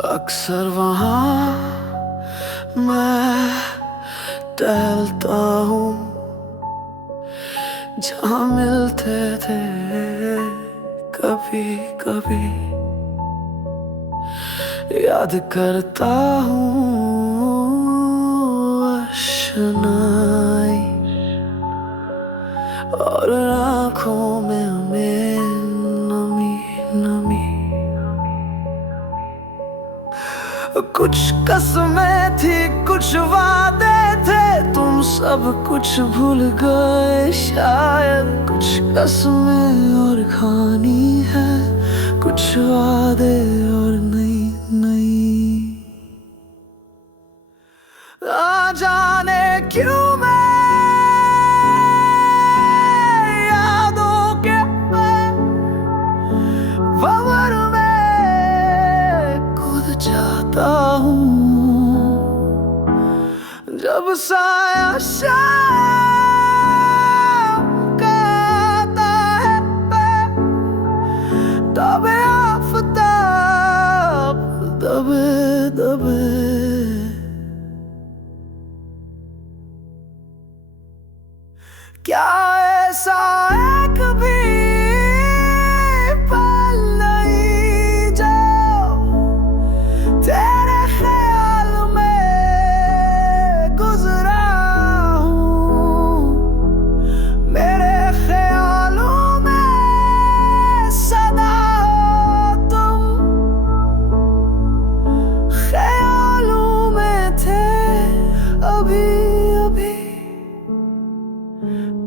अक्सर वहाँ मैं टहलता हूँ जहाँ मिलते थे कभी कभी। याद करता हूँ आशनाई और आँखों में नमी नमी। कुछ कसमें थी, कुछ वादे थे, तुम सब कुछ भूल गए शायद। कुछ कसमें और खानी है, कुछ वादे और नई नई। ना जाने क्यों मैं यादों के भंवर में कूद जाता हूँ। जब साया शाम का आता है तबे आफताब दबे दबे। क्या ऐसा एक भी पल नहीं जो तेरे ख्याल में गुजरा हूँ। मेरे ख्यालों में सदा हो तुम, ख्यालों में थे अभी अभी।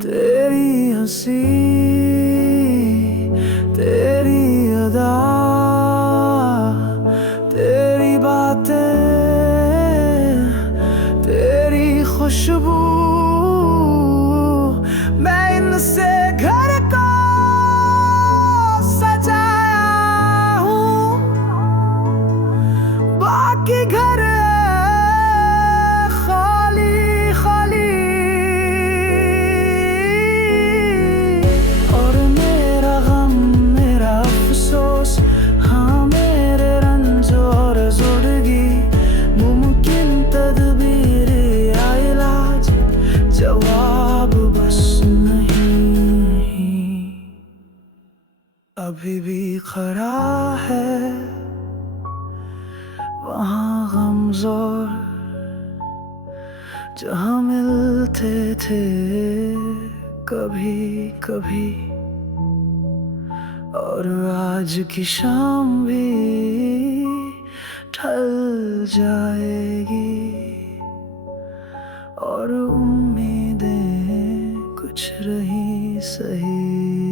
तेरी हंसी, तेरी अदा, तेरी बातें, तेरी खुशबू, मैं इनसे घर को सजाया हूँ। बाकी घर खाली खाली। और मेरा गम, मेरा अफसोस, हाँ मेरे रंज और जुड़गी, मुमकिन तदबीर या इलाज, जवाब बस नहीं। अभी भी खड़ा है वहाँ गमज़ोर जहाँ मिलते थे कभी कभी। और आज की शाम भी ढल जाएगी और उम्मीदें कुछ रही सही।